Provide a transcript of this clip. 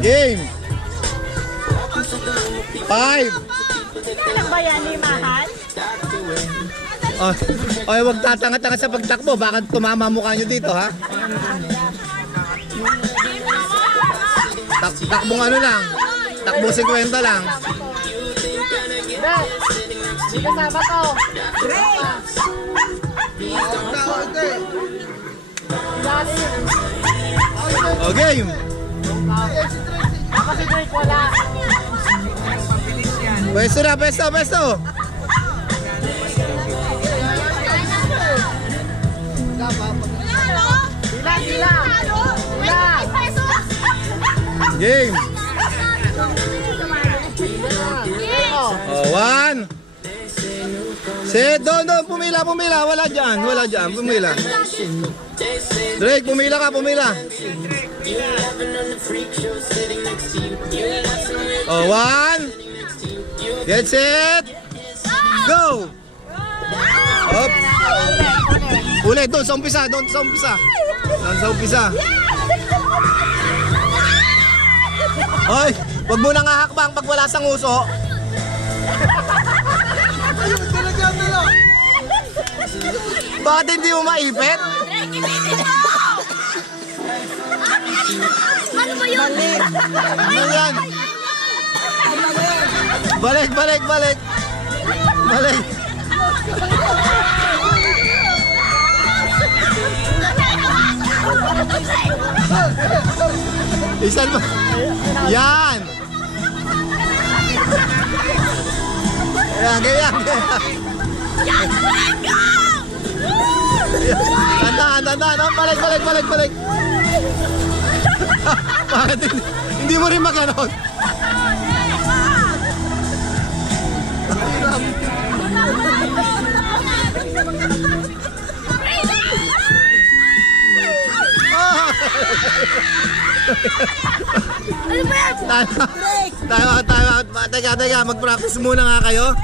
Game. 5. Ano ba yan, limahan? Oh, oh, wag tatanga-tanga sa pagtakbo. Baka tumama mukha nyo dito, ha? Takbong ano lang. Takbong 50 lang. Hindi kasama to. Oh, game. Kasi Drake wala. Pwesto na, pwesto, pwesto. Game. Oh, 1. Doon, pumila. Wala dyan, pumila. Drake, pumila ka, pumila. Oh, 1. Get set. Go. Up. Ulit, doon sa umpisa. Hoy, wag mo nang hahakbang pag wala sang uso. Bakit hindi mo maipit? Ano ba yun? Ano yan? Balik. Isan mo. Yan. Ganyan. Tandaan. Balik. Bakit hindi mo rin maganon? Ano ba yan? Time out. Teka, mag-practice muna nga kayo.